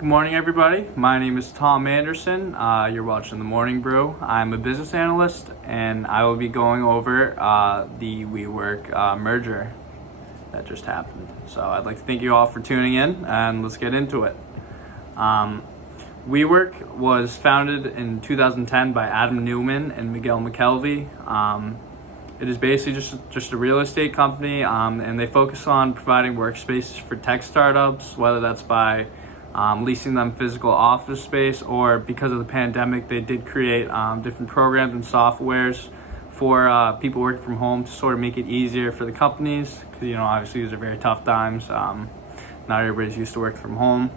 Good morning, everybody. My name is Tom Anderson. You're watching The Morning Brew. I'm a business analyst, and I will be going over the WeWork merger that just happened. So I'd like to thank you all for tuning in, and let's get into it. WeWork was founded in 2010 by Adam Newman and Miguel McKelvey. It is basically just a real estate company, and they focus on providing workspaces for tech startups, whether that's by leasing them physical office space, or because of the pandemic, they did create different programs and softwares for people working from home to sort of make it easier for the companies, because obviously these are very tough times. Not everybody's used to working from home.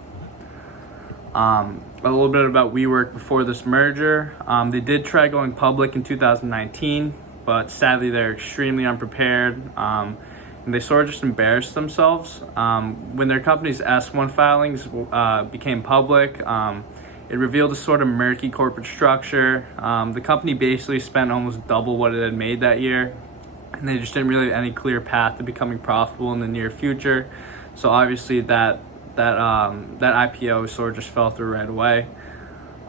A little bit about WeWork before this merger. They did try going public in 2019, but sadly they're extremely unprepared. And they sort of just embarrassed themselves. When their company's S1 filings became public, it revealed a sort of murky corporate structure. The company basically spent almost double what it had made that year, and they just didn't really have any clear path to becoming profitable in the near future. So obviously that IPO sort of just fell through right away.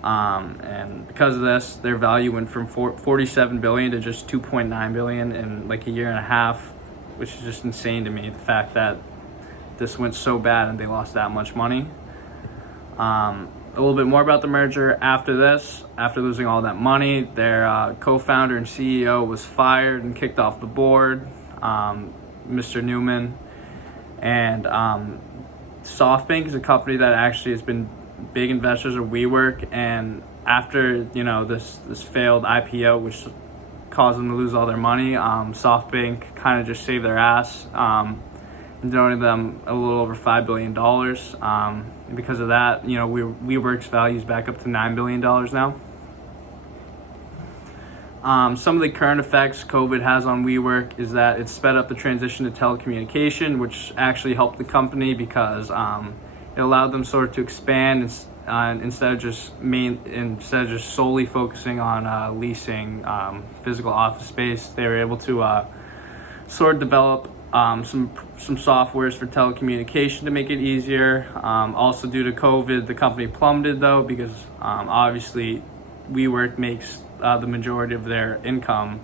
And because of this, their value went from $47 billion to just $2.9 billion in like a year and a half, which is just insane to me, the fact that this went so bad and they lost that much money. A little bit more about the merger. After losing all that money, their co-founder and CEO was fired and kicked off the board, Mr. Newman. And SoftBank is a company that actually has been big investors of WeWork, and after this failed IPO, which caused them to lose all their money, SoftBank kind of just saved their ass and donated them a little over $5 billion. And because of that, WeWork's value is back up to $9 billion now. Some of the current effects COVID has on WeWork is that it sped up the transition to telecommunication, which actually helped the company because it allowed them sort of to expand instead of just solely focusing on leasing physical office space. They were able to sort of develop some softwares for telecommunication to make it easier. Also, due to COVID, the company plummeted though, because obviously WeWork makes the majority of their income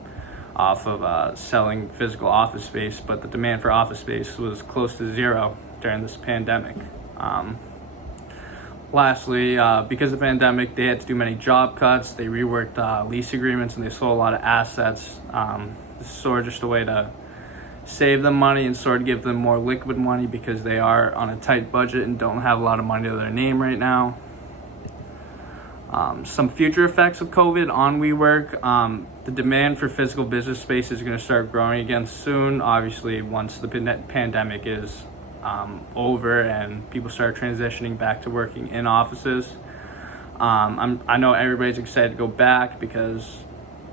off of selling physical office space, but the demand for office space was close to zero during this pandemic. Lastly, because of the pandemic, they had to do many job cuts. They reworked lease agreements, and they sold a lot of assets. This is sort of just a way to save them money and sort of give them more liquid money, because they are on a tight budget and don't have a lot of money to their name right now. Some future effects of COVID on WeWork. The demand for physical business space is going to start growing again soon, obviously once the pandemic is over and people start transitioning back to working in offices. I know everybody's excited to go back because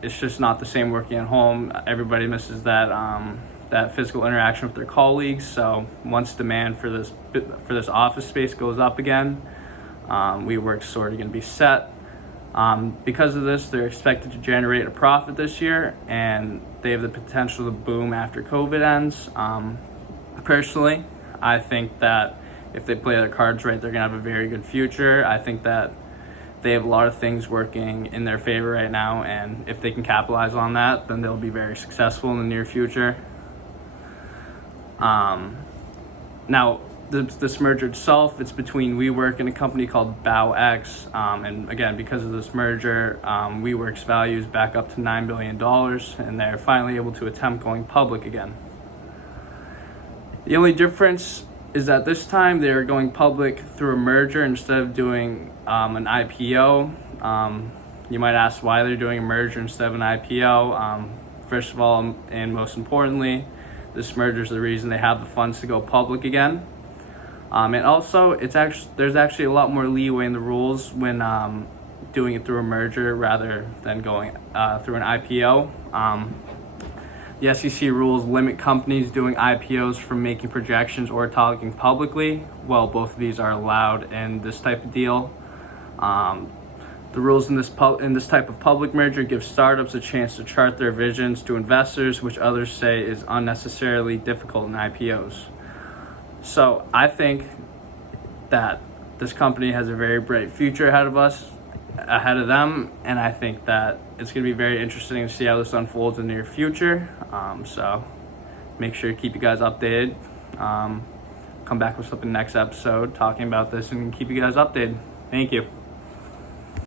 it's just not the same working at home. Everybody misses that physical interaction with their colleagues. So once demand for this office space goes up again, WeWork's sort of going to be set. Because of this, they're expected to generate a profit this year, and they have the potential to boom after COVID ends. Personally, I think that if they play their cards right, they're going to have a very good future. I think that they have a lot of things working in their favor right now, and if they can capitalize on that, then they'll be very successful in the near future. Now, this merger itself, it's between WeWork and a company called BowX. And again, because of this merger, WeWork's value is back up to $9 billion, and they're finally able to attempt going public again. The only difference is that this time they're going public through a merger instead of doing an IPO. You might ask why they're doing a merger instead of an IPO. First of all, and most importantly, this merger is the reason they have the funds to go public again. And also, there's actually a lot more leeway in the rules when doing it through a merger rather than going through an IPO. The SEC rules limit companies doing IPOs from making projections or talking publicly. Well, both of these are allowed in this type of deal. The rules in this type of public merger give startups a chance to chart their visions to investors, which others say is unnecessarily difficult in IPOs. So I think that this company has a very bright future ahead of them, and I think that it's going to be very interesting to see how this unfolds in the near future. So make sure to keep you guys updated. Come back with something next episode talking about this and keep you guys updated. Thank you.